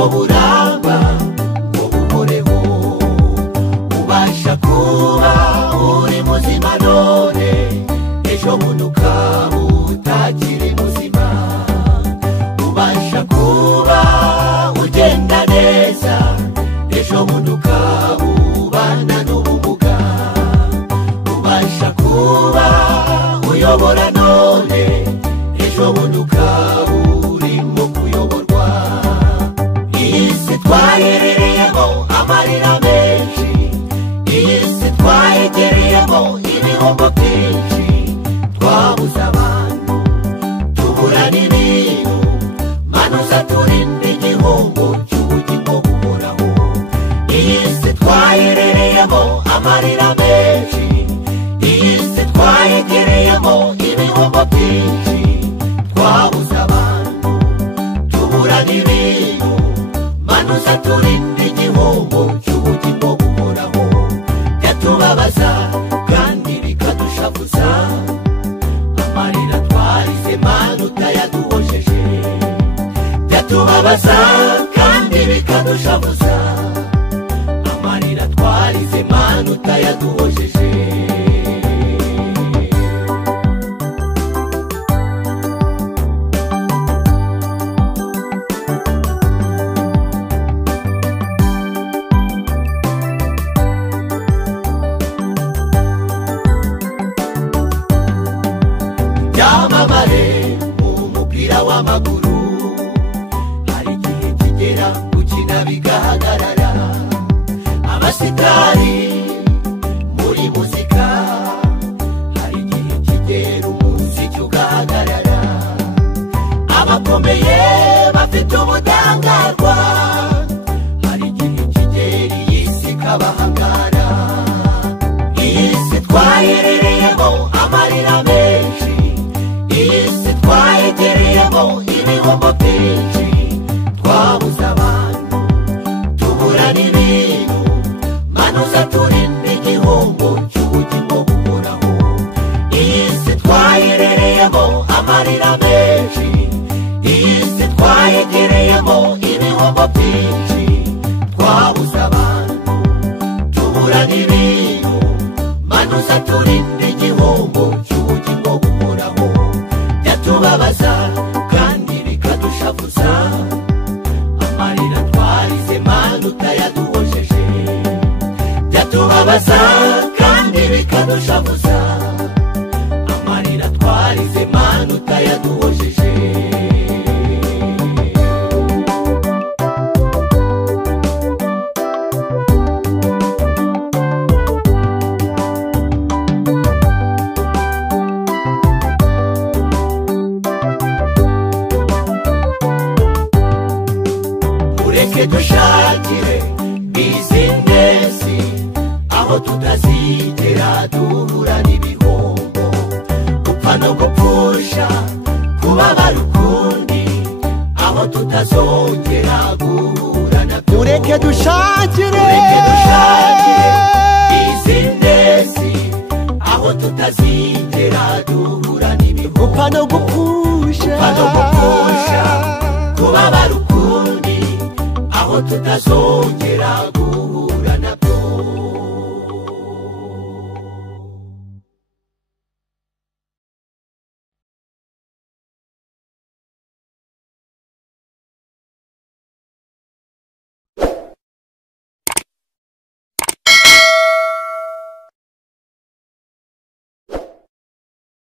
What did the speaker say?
ntabwo buramba ngo buhoreho. Ubasha kuba uri muzima none, ejo bundi ukaba utakiri muzima. Ubasha kuba ugenda neza, ejo bundi ukaba ubana n'ubumuga. Ubasha kuba uyobora none, ejo bundi ukaba urimo kuyoborwa. Iyi si twaherereyemo amarira menshi, iyi si twayegereyemo ibihombo byinshi. Twabuze abantu, tubura n'ibintu, manuza turinde igihombo cy'ubugingo buhoraho. Iyi si twaherereyemo amarira menshi, iyi si twayegereyemo ibihombo byinshi. Twabuze abantu, tubura n'ibintu, manuza turinde igihombo cy'ubugingo buhoraho. Byatubabaza kandi bikadushavuza, amarira twarize Mana utayaduhojeje. Byatubabaza kandi bikadushavuza, amarira twarize Mana utayaduhojeje. Byamamare mu mupira w'amaguru, hari igihe kigera gukina bigahagarara. Abasitari muri muzika, hari igihe kigera umuziki ugahagarara. Abakomeye bafite ubudahangarwa, hari igihe kigera iyi si ikabahangara. Iyi si twaherereyemo amarira menshi, iyi si twayegereyemo ibihombo byinshi. Twabuze abantu, tubura n'ibintu, manuza turinde igihombo cy'ubugingo buhoraho. Iyi si twaherereyemo amarira menshi, iyi si twayegereyemo ibihombo byinshi. Twabuze abantu, tubura n'ibintu, manuza turinde igihombo cy'ubugingo buhoraho. Byatubabaza kandi bikadushavuza, amarira twarize Mana utayaduhojeje. Byatubabaza kandi bikadushavuza, amarira twarize Mana utayaduhojeje. Mureke dushakire bizinesi, aho tutazigera duhura n'ibihombo. Gupfa no gupfusha, kubabara ukundi, aho tutazongera guhura nabyo. Mureke dushakire bizinesi, aho tutazigera duhura n'ibihombo. gupfa no gupfusha, kubabara ukundi, aho tutazongera guhura